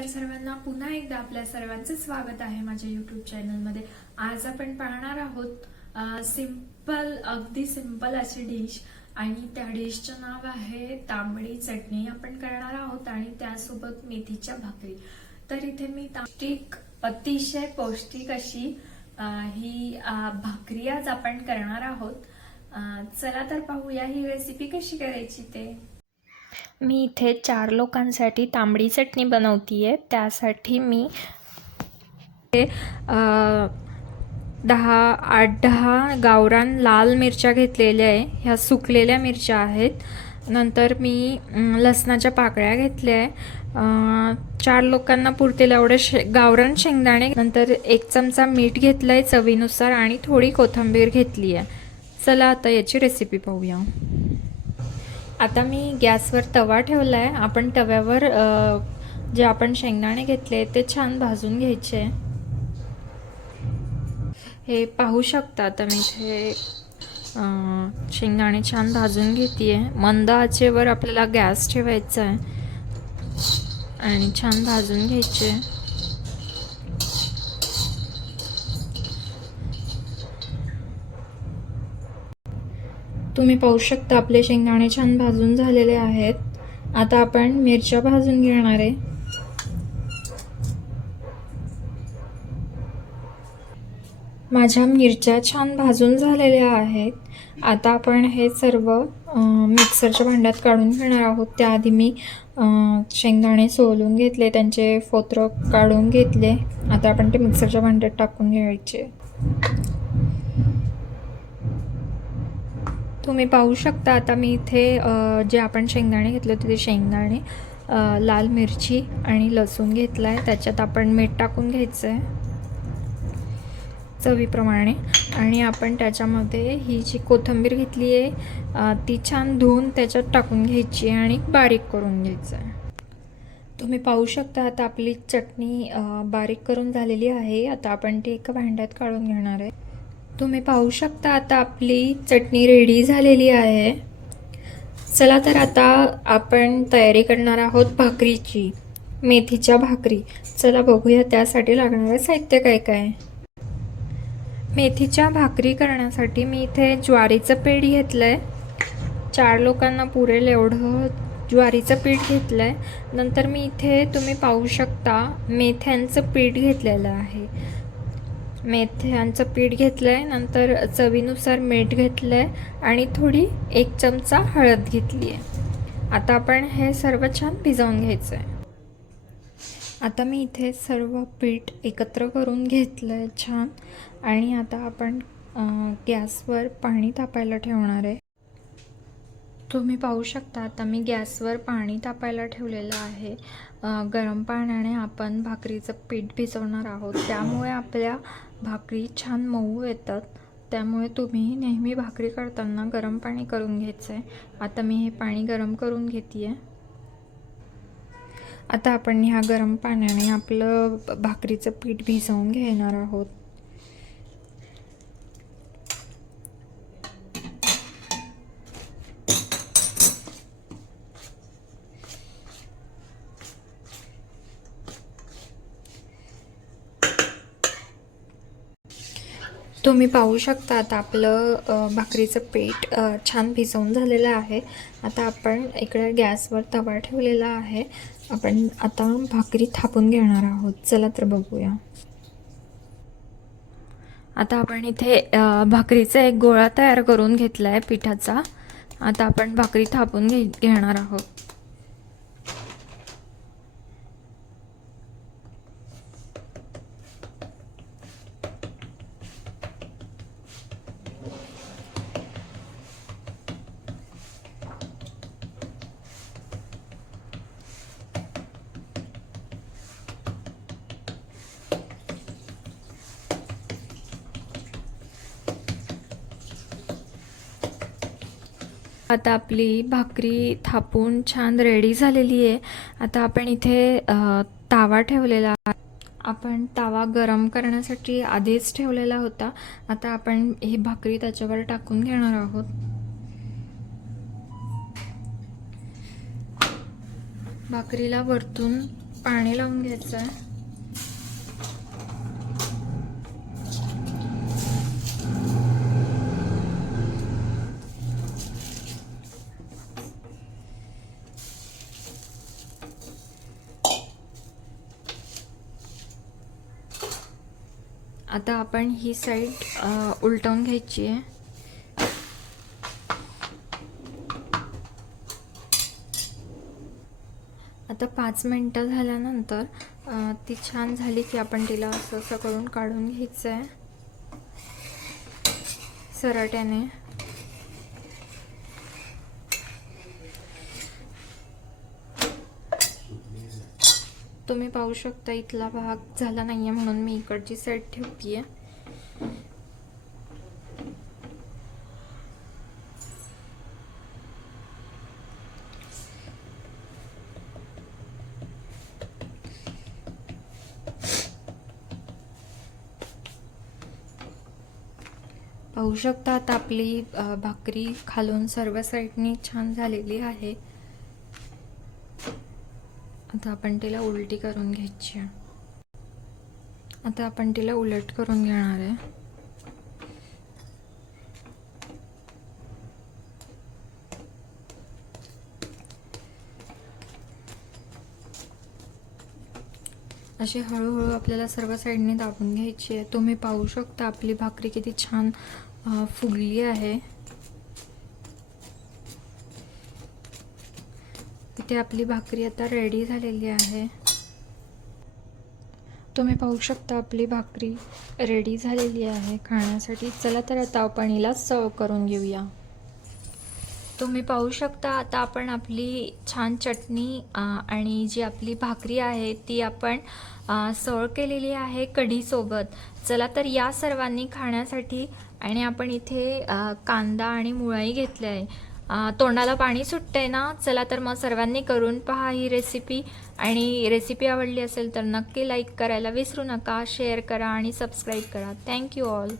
नमस्कार सर्वांना पुन्हा एकदा आपल्या सर्वांचं स्वागत आहे माझ्या युट्यूब चॅनलमध्ये आज आपण पाहणार आहोत सिंपल अगदी सिंपल अशी डिश आणि त्या डिशचं नाव आहे तांबडी चटणी. आपण करणार आहोत आणि त्यासोबत मेथीच्या भाकरी. तर इथे मी पौष्टिक अतिशय पौष्टिक अशी ही भाकरी आज आपण करणार आहोत. चला तर पाहूया ही रेसिपी कशी करायची ते. मी इथे चार लोकांसाठी तांबडी चटणी बनवतीये. त्यासाठी मी ते, दहा आठ दहा गावरान लाल मिरच्या घेतलेल्या आहे. ह्या सुकलेल्या मिरच्या आहेत. नंतर मी लसणाच्या पाकळ्या घेतल्या आहे. चार लोकांना पुरतील एवढे शे गावरान शेंगदाणे. नंतर एक चमचा मीठ घेतलं आहे चवीनुसार आणि थोडी कोथिंबीर घेतली आहे चला आता याची रेसिपी पाहूया. आता मी गॅसवर तवा ठेवला आहे आपण तव्यावर जे आपण शेंगदाणे घेतले ते छान भाजून घ्यायचे. हे पाहू शकता आता मी इथे शेंगदाणे छान भाजून घेते मंद आचेवर आपल्याला गॅस ठेवायचा आहे आणि छान भाजून घ्यायचे. तुम्ही पाहू शकता आपले शेंगदाणे छान भाजून झालेले आहेत. आता आपण मिरच्या भाजून घेणार आहे. माझ्या मिरच्या छान भाजून झालेल्या आहेत. आता आपण हे सर्व मिक्सरच्या भांड्यात काढून घेणार आहोत. त्याआधी मी शेंगदाणे सोलून घेतले त्यांचे फोत्र काढून घेतले. आता आपण ते मिक्सरच्या भांड्यात टाकून घ्यायचे. तुम्ही पाहू शकता आता मी इथे जे आपण शेंगदाणे घेतले होते ते शेंगदाणे लाल मिरची आणि लसूण घेतला आहे त्याच्यात आपण मीठ टाकून घ्यायचं आहे चवीप्रमाणे. आणि आपण त्याच्यामध्ये ही जी कोथिंबीर घेतली आहे ती छान धुवून त्याच्यात टाकून घ्यायची आहे आणि बारीक करून घ्यायचं आहे तुम्ही पाहू शकता आता आपली चटणी बारीक करून झालेली आहे. आता आपण ती एका भांड्यात काढून घेणार आहे. तुम्ही पाहू शकता आता आपली चटणी रेडी झालेली आहे. चला तर आता आपण तयारी करणार आहोत भाकरीची मेथीच्या भाकरी. चला बघूया त्यासाठी लागणारं साहित्य काय काय. मेथीच्या भाकरी करण्यासाठी मी इथे ज्वारीचं पीठ घेतलं आहे चार लोकांना पुरेल एवढं ज्वारीचं पीठ घेतलं आहे नंतर मी इथे तुम्ही पाहू शकता मेथ्यांचं पीठ घेतलेलं आहे. मेथ्यांचं पीठ घेतलं आहे नंतर चवीनुसार मीठ घेतलं आहे आणि थोडी एक चमचा हळद घेतली आहे आता आपण हे सर्व छान भिजवून घ्यायचं आहे आता मी इथे सर्व पीठ एकत्र करून घेतलं आहे छान. आणि आता आपण गॅसवर पाणी तापायला ठेवणार आहे. तुम्ही पाहू शकता आता मी गॅसवर पाणी तापायला ठेवलेलं आहे. गरम पाण्याने आपण भाकरीचं पीठ भिजवणार आहोत. त्यामुळे आपल्या भाकरी छान मऊ येतात. त्यामुळे तुम्ही नेहमी भाकरी करताना गरम पाणी करून घ्यायचं आहे आता मी हे पाणी गरम करून घेते आहे आता आपण ह्या गरम पाण्याने आपलं भाकरीचं पीठ भिजवून घेणार आहोत. तुम्ही पाहू शकता आता आपलं भाकरीचं पीठ छान भिजवून झालेलं आहे. आता आपण इकडे गॅसवर तवा ठेवलेला आहे. आपण आता भाकरी थापून घेणार आहोत. चला तर बघूया. आता आपण इथे भाकरीचा एक गोळा तयार करून घेतला आहे पिठाचा. आता आपण भाकरी थापून घे घेणार आहोत. आता आपली भाकरी थापून छान रेडी झालेली आहे. आता आपण इथे तवा तावा ठेवलेला आपण तावा गरम करण्यासाठी आधीच ठेवलेला होता. आता आपण ही भाकरी त्याच्यावर टाकून घेणार आहोत. भाकरीला वरतून पाणी लावून घ्यायचं आहे आता आपण ही साईड उलटवून घ्यायची आहे. आता पाच मिनटं झाल्यानंतर ती छान झाली की आपण तिला असं असं करून काढून घ्यायचं आहे सराट्याने. तुम्ही पाहू शकता इथला भाग झाला नाहीये म्हणून मी इकडची साईड ठेवतीये. पाहू शकता आता आपली भाकरी खालून सर्व साईडनी छान झालेली आहे. आता आपण तिला उलटी करून घ्यायची आहे. आता आपण तिला उलट करून घेणार आहे. अशी हळूहळू आपल्याला सर्व साईडने दाबून घ्यायची आहे तुम्ही पाहू शकता आपली भाकरी किती छान फुगली आहे. इथे आपली भाकरी आता रेडी झालेली आहे. तुम्ही पाहू शकता आपली भाकरी रेडी झालेली आहे खाण्यासाठी. चला तर आता आपण हिला सर्व करून घेऊया. तुम्ही पाहू शकता आता आपण आपली छान चटणी आणि जी आपली भाकरी आहे ती आपण सर्व केलेली आहे कढीसोबत. चला तर या सर्वांनी खाण्यासाठी आणि आपण इथे कांदा आणि मुळाही घेतल्या आहे. तोंडाला पाणी सुटतंय ना चला तर मग सर्वांनी करून पहा ही रेसिपी आणि रेसिपी आवडली असेल तर नक्की लाईक करायला विसरू नका शेअर करा आणि सबस्क्राईब करा. Thank you all